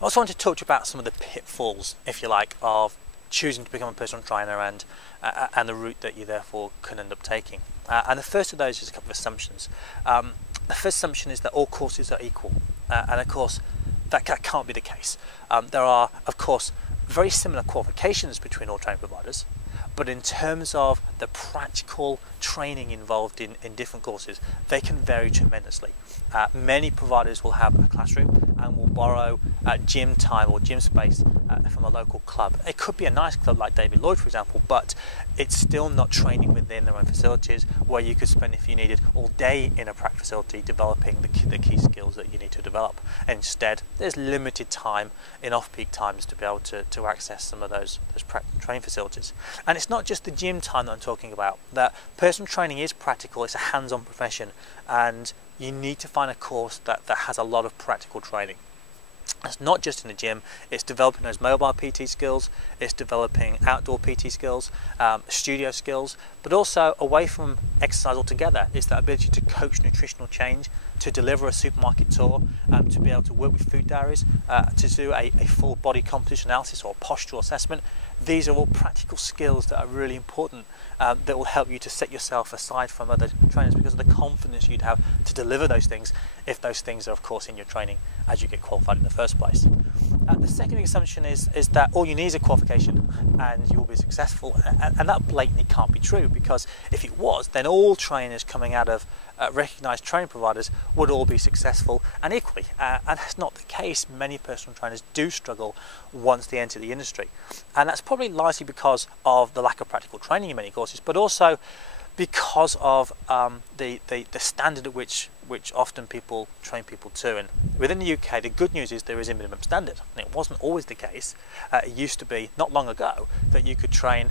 I also want to talk to you about some of the pitfalls, if you like, of choosing to become a personal trainer and the route that you therefore can end up taking. And the first of those is a couple of assumptions. The first assumption is that all courses are equal, and of course that can't be the case. There are, of course, very similar qualifications between all training providers, but in terms of the practical training involved in different courses, they can vary tremendously. Many providers will have a classroom and will borrow gym time or gym space from a local club. It could be a nice club like David Lloyd, for example, but it's still not training within their own facilities, where you could spend, if you needed, all day in a practice facility developing the key skills that you need to develop. And instead, there's limited time in off-peak times to be able to access some of those training facilities. And it's not just the gym time that I'm talking about. That personal training is practical, it's a hands-on profession, and you need to find a course that has a lot of practical training. It's not just in the gym, it's developing those mobile PT skills, it's developing outdoor PT skills, studio skills, but also away from exercise altogether, it's that ability to coach nutritional change, to deliver a supermarket tour, to be able to work with food diaries, to do a full body composition analysis or postural assessment. These are all practical skills that are really important, that will help you to set yourself aside from other trainers because of the confidence you'd have to deliver those things, if those things are of course in your training as you get qualified in the first place. The second assumption is that all you need is a qualification and you will be successful, and that blatantly can't be true, because if it was, then all trainers coming out of recognised training providers would all be successful and equally, and that's not the case. Many personal trainers do struggle once they enter the industry, and that's probably largely because of the lack of practical training in many courses, but also because of the standard at which often people train people to. And within the UK, the good news is there is a minimum standard, and it wasn't always the case. It used to be, not long ago, that you could train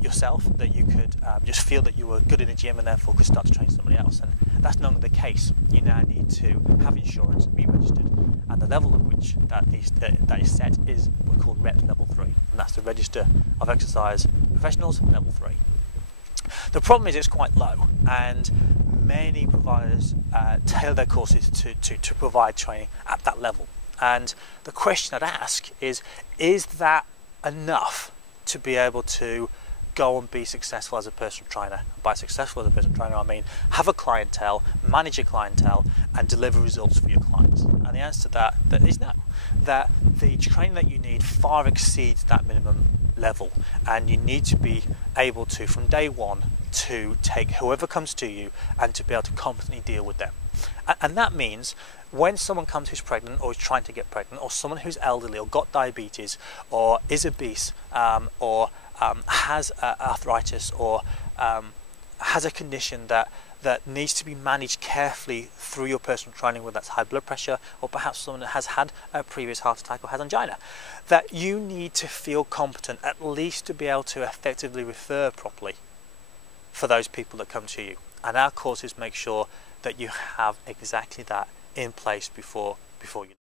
yourself, that you could just feel that you were good in the gym and therefore could start to train somebody else, and that's no longer the case. You now need to have insurance and be registered, and the level at which that is set is what's called REP level 3, and that's the Register of Exercise Professionals level 3. The problem is it's quite low, and many providers tailor their courses to provide training at that level. And the question I'd ask is that enough to be able to go and be successful as a personal trainer? By successful as a personal trainer, I mean have a clientele, manage a clientele, and deliver results for your clients. And the answer to that is no. That the training that you need far exceeds that minimum level, and you need to be able to, from day one, to take whoever comes to you and to be able to competently deal with them. And that means when someone comes who's pregnant or is trying to get pregnant, or someone who's elderly or got diabetes or is obese, or has arthritis, or has a condition that needs to be managed carefully through your personal training, whether that's high blood pressure or perhaps someone that has had a previous heart attack or has angina, that you need to feel competent at least to be able to effectively refer properly for those people that come to you. And our courses make sure that you have exactly that in place before you